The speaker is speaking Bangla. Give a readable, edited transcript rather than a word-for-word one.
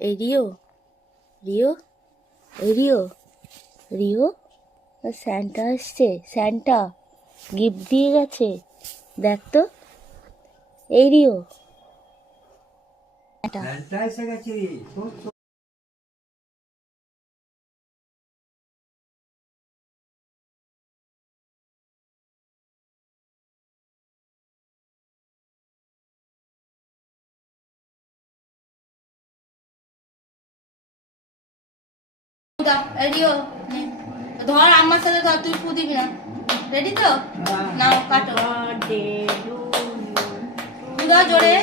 এই রিও, রিও, এই রিও, রিও, স্যান্টা আসছে, স্যান্টা গিফট দিয়ে গেছে, দেখ তো। এই রিও, স্যান্টা এসে গেছে। রিও নে, ধর আমার সাথে ধর, তুই ফু দিবি না। রেডি তো? নাও কাটো। ফু দাও জোরে।